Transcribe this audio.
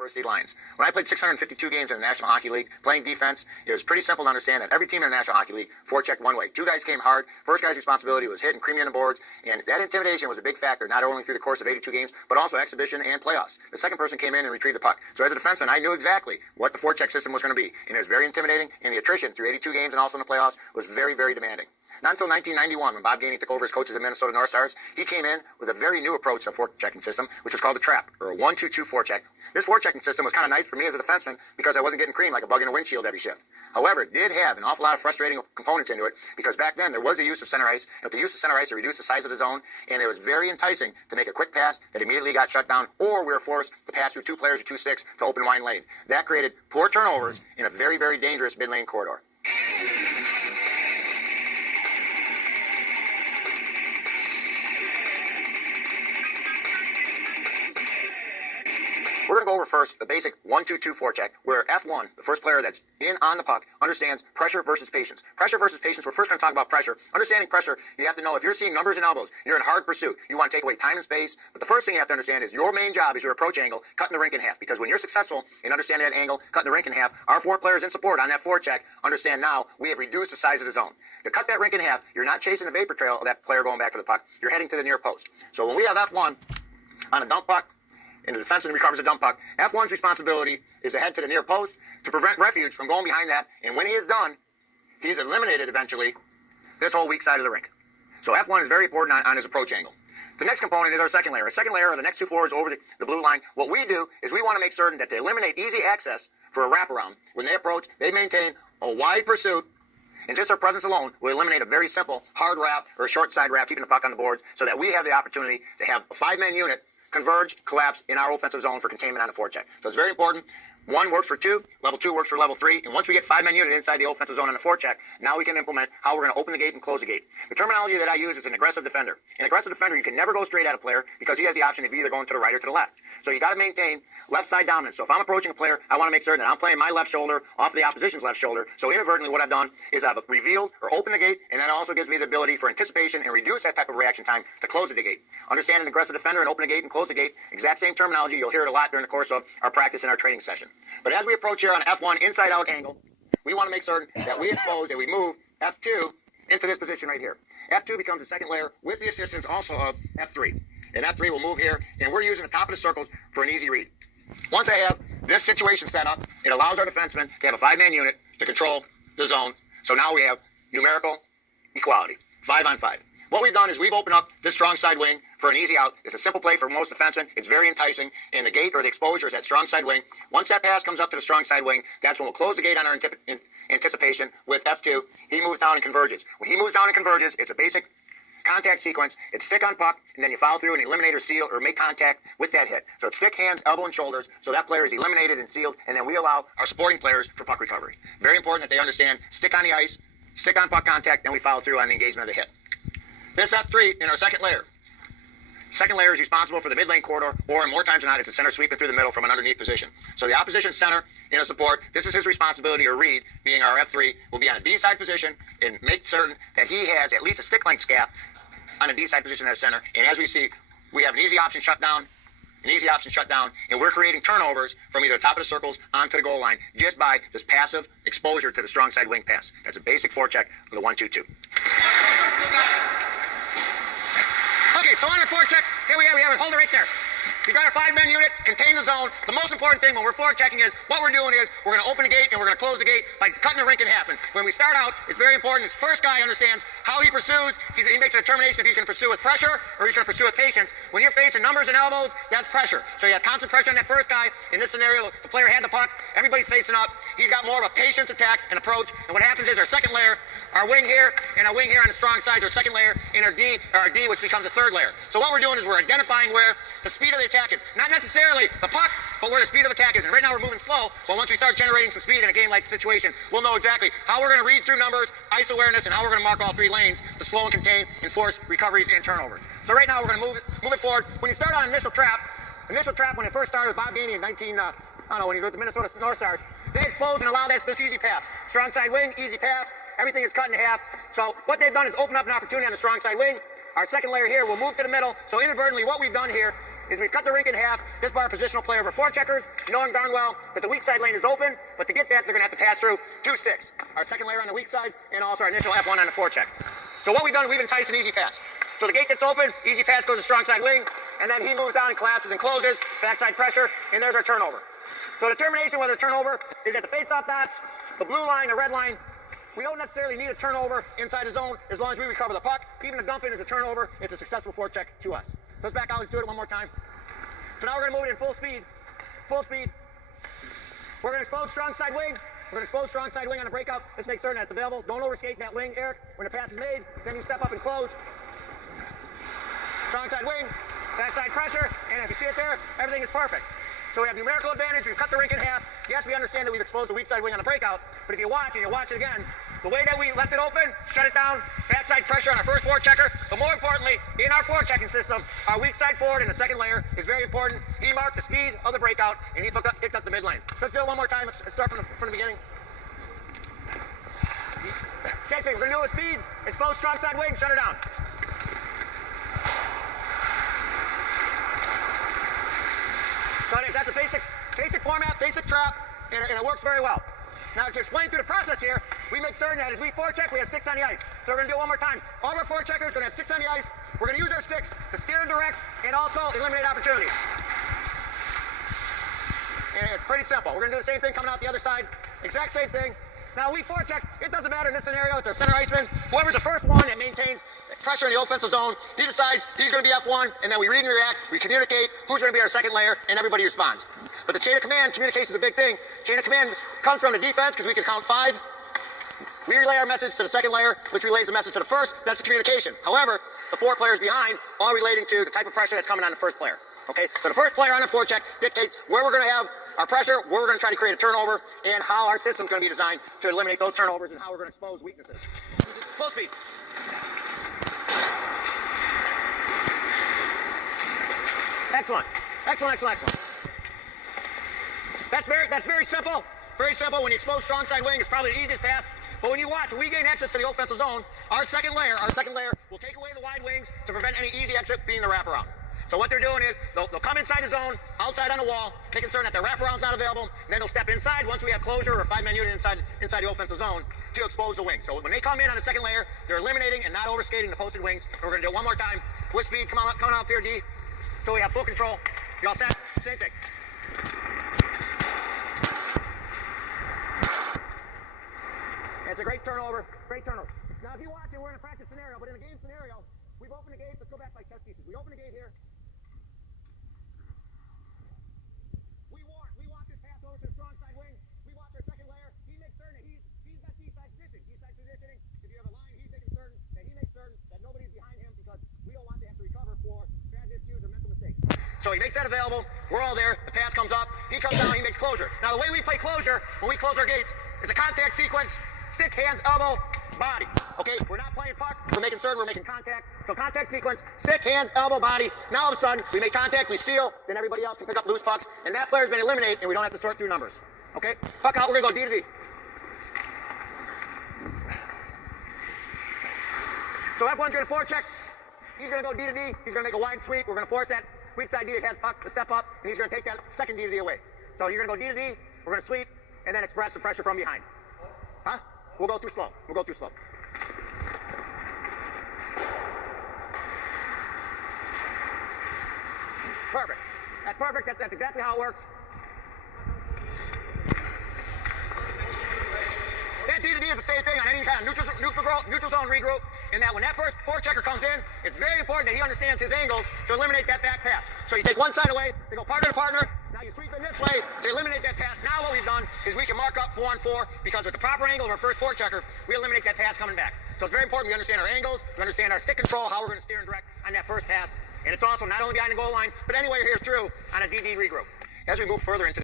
varsity lines. When I played 652 games in the National Hockey League, playing defense, it was pretty simple to understand that every team in the National Hockey League forechecked one way. Two guys came hard. First guy's responsibility was hitting creamy on the boards, and that intimidation was a big factor, not only through the course of 82 games, but also exhibition and playoffs. The second person came in and retrieved the puck. So as a defenseman, I knew exactly what the forecheck system was going to be, and it was very intimidating, and the attrition through 82 games and also in the playoffs was very, very demanding. Not until 1991, when Bob Gainey took over as coach of the Minnesota North Stars, he came in with a very new approach to a forechecking system, which was called a trap, or a 1-2-2 forecheck. This forechecking system was kind of nice for me as a defenseman because I wasn't getting creamed like a bug in a windshield every shift. However, it did have an awful lot of frustrating components into it because back then there was a use of center ice. And with the use of center ice, it reduced the size of the zone, and it was very enticing to make a quick pass that immediately got shut down, or we were forced to pass through two players or two sticks to open wide lane. That created poor turnovers in a very, very dangerous mid-lane corridor. We're going to go over first the basic 1-2-2 forecheck, where F1, the first player that's in on the puck, understands pressure versus patience. Pressure versus patience, we're first going to talk about pressure. Understanding pressure, you have to know if you're seeing numbers and elbows, you're in hard pursuit. You want to take away time and space, but the first thing you have to understand is your main job is your approach angle, cutting the rink in half. Because when you're successful in understanding that angle, cutting the rink in half, our four players in support on that forecheck understand now we have reduced the size of the zone. To cut that rink in half, you're not chasing the vapor trail of that player going back for the puck. You're heading to the near post. So when we have F1 on a dump puck, and the defenseman recovers a dump puck, F1's responsibility is to head to the near post to prevent refuge from going behind that. And when he is done, he's eliminated eventually this whole weak side of the rink. So F1 is very important on his approach angle. The next component is our second layer. Our second layer are the next two forwards over the blue line. What we do is we want to make certain that they eliminate easy access for a wraparound. When they approach, they maintain a wide pursuit, and just our presence alone will eliminate a very simple hard wrap or a short side wrap, keeping the puck on the boards, so that we have the opportunity to have a five-man unit converge, collapse in our offensive zone for containment on the forecheck. So it's very important. One works for two, level two works for level three, and once we get five-man unit inside the offensive zone on the forecheck, now we can implement how we're going to open the gate and close the gate. The terminology that I use is an aggressive defender. An aggressive defender, you can never go straight at a player because he has the option of either going to the right or to the left. So you got to maintain left side dominance. So if I'm approaching a player, I want to make certain that I'm playing my left shoulder off the opposition's left shoulder. So inadvertently what I've done is I've revealed or opened the gate, and that also gives me the ability for anticipation and reduce that type of reaction time to close the gate. Understand an aggressive defender and open the gate and close the gate, exact same terminology. You'll hear it a lot during the course of our practice and our training session. But as we approach here on F1 inside out angle, we want to make certain that we expose and we move F2 into this position right here. F2 becomes the second layer with the assistance also of F3. And F3 will move here, and we're using the top of the circles for an easy read. Once I have this situation set up, it allows our defensemen to have a five-man unit to control the zone. So now we have numerical equality, 5-on-5. What we've done is we've opened up this strong side wing for an easy out. It's a simple play for most defensemen. It's very enticing, and the gate or the exposure is that strong side wing. Once that pass comes up to the strong side wing, that's when we'll close the gate on our anticipation with F2. He moves down and converges. When he moves down and converges, it's a basic contact sequence. It's stick on puck, and then you follow through and eliminate or seal or make contact with that hit. So it's stick, hands, elbow, and shoulders. So that player is eliminated and sealed, and then we allow our supporting players for puck recovery. Very important that they understand stick on the ice, stick on puck contact, then we follow through on the engagement of the hit. This F3 in our second layer. Second layer is responsible for the mid-lane corridor, or more times than not, it's a center sweeping through the middle from an underneath position. So the opposition center in a support, this is his responsibility, or read, being our F3, will be on a D-side position and make certain that he has at least a stick length gap on a D-side position at center. And as we see, we have an easy option shutdown, and we're creating turnovers from either the top of the circles onto the goal line just by this passive exposure to the strong side wing pass. That's a basic forecheck of the 1-2-2. Okay, so on our forecheck, here we have it. Hold it right there. We've got our five-man unit, contain the zone. The most important thing when we're forechecking is, what we're doing is, we're going to open the gate and we're going to close the gate by cutting the rink in half. And when we start out, it's very important. This first guy understands how he pursues. He makes a determination if he's going to pursue with pressure or he's going to pursue with patience. When you're facing numbers and elbows, that's pressure. So you have constant pressure on that first guy. In this scenario, the player had the puck. Everybody's facing up. He's got more of a patience attack and approach. And what happens is our second layer, our wing here, and our wing here on the strong side, our second layer, and our D, which becomes a third layer. So what we're doing is we're identifying where the speed of the attack is. Not necessarily the puck, but where the speed of attack is. And right now we're moving slow, but once we start generating some speed in a game-like situation, we'll know exactly how we're going to read through numbers, ice awareness, and how we're going to mark all three lanes to slow and contain and force recoveries and turnovers. So right now we're going to move it forward. When you start on initial trap, when it first started with Bob Gainey in when he was with the Minnesota North Stars, they exposed and allowed this easy pass. Strong side wing, easy pass. Everything is cut in half. So what they've done is open up an opportunity on the strong side wing. Our second layer here will move to the middle. So inadvertently, what we've done here is we've cut the rink in half. This bar positional play over forecheckers, knowing darn well that the weak side lane is open, but to get that, they're going to have to pass through 2 sticks. Our second layer on the weak side, and also our initial F1 on the forecheck. So what we've done, we've enticed an easy pass. So the gate gets open, easy pass goes to strong side wing, and then he moves down and collapses and closes, backside pressure, and there's our turnover. So determination whether the turnover is at the face-off dots, the blue line, the red line. We don't necessarily need a turnover inside the zone as long as we recover the puck. Even a dump in is a turnover. It's a successful forecheck to us. So let's back out. Let's do it one more time. So now we're going to move it in full speed. Full speed. We're going to expose strong side wing. We're going to expose strong side wing on a breakout. Let's make certain that's available. Don't overskate that wing, Eric. When the pass is made, then you step up and close. Strong side wing, backside pressure, and if you see it there, everything is perfect. So we have numerical advantage. We've cut the rink in half. Yes, we understand that we've exposed the weak side wing on the breakout, but if you watch and you watch it again, the way that we left it open, shut it down, backside pressure on our first forechecker, but more importantly, in our forechecking system, our weak side forward in the second layer is very important. He marked the speed of the breakout, and he picked up the mid lane. So let's do it one more time. Let's start from the beginning. Same thing. We're going to do it with speed. Expose strong side wing, shut it down. So that's a basic format, basic trap, and it works very well. Now to explain through the process here, we make certain that as we forecheck, we have sticks on the ice. So we're going to do it one more time. All of our forecheckers are going to have sticks on the ice. We're going to use our sticks to steer and direct and also eliminate opportunities. And it's pretty simple. We're going to do the same thing coming out the other side. Exact same thing. Now we forecheck, it doesn't matter in this scenario, it's our center iceman. Whoever's the first one that maintains pressure in the offensive zone, he decides he's going to be F1, and then we read and react, we communicate who's going to be our second layer, and everybody responds. But the chain of command, communication is a big thing. Chain of command comes from the defense because we can count 5. We relay our message to the second layer, which relays the message to the first. That's the communication. However, the 4 players behind are relating to the type of pressure that's coming on the first player. Okay, so the first player on the forecheck dictates where we're going to have our pressure, where we're going to try to create a turnover, and how our system's going to be designed to eliminate those turnovers and how we're going to expose weaknesses. Full speed. Excellent. Excellent, excellent, excellent. That's very simple. Very simple. When you expose strong side wing, it's probably the easiest pass. But when you watch, we gain access to the offensive zone. Our second layer will take away the wide wings to prevent any easy exit being the wraparound. So what they're doing is they'll come inside the zone, outside on the wall, making certain that their wraparound's not available, and then they'll step inside once we have closure or a 5-man unit inside the offensive zone to expose the wing. So when they come in on the second layer, they're eliminating and not overskating the posted wings. And we're going to do it one more time with speed. Come on up here, D. So we have full control. You all set? Same thing. It's a great turnover. Great turnover. Now, if you watch it, we're in a practice scenario, but in a game scenario, we've opened the gate. Let's go back like test pieces. We open the gate here. We walk this pass over to the strong side wing. We watch our second layer. He makes certain that he's got D-side positioning. D-side positioning. If you have a line, he's making certain that he makes certain that nobody's behind him because we don't want to have to recover for bad miscues or mental mistakes. So he makes that available. We're all there. The pass comes up. He comes down. He makes closure. Now, the way we play closure, when we close our gates, it's a contact sequence. Stick, hands, elbow, body. Okay, we're not playing puck. We're making certain we're making contact. So contact sequence, stick, hands, elbow, body. Now all of a sudden, we make contact, we seal, then everybody else can pick up loose pucks, and that player's been eliminated, and we don't have to sort through numbers. Okay, puck out, we're gonna go D to D. So F1's gonna forecheck. He's gonna go D to D. He's gonna make a wide sweep. We're gonna force that weak side D that has puck to step up, and he's gonna take that second D to D away. So you're gonna go D to D. We're gonna sweep, and then express the pressure from behind. Huh? We'll go through slow. Perfect. That's perfect. That's exactly how it works. That D to D is the same thing on any kind of neutral zone regroup, in that when that first forechecker comes in, it's very important that he understands his angles to eliminate that back pass. So you take one side away, they go partner to partner, now you sweep in this way to eliminate that pass. Now what we've done is we can mark up 4-on-4 because with the proper angle of our first forechecker, we eliminate that pass coming back. So it's very important we understand our angles, we understand our stick control, how we're going to steer and direct on that first pass. And it's also not only behind the goal line, but anywhere here through on a DD regroup. As we move further into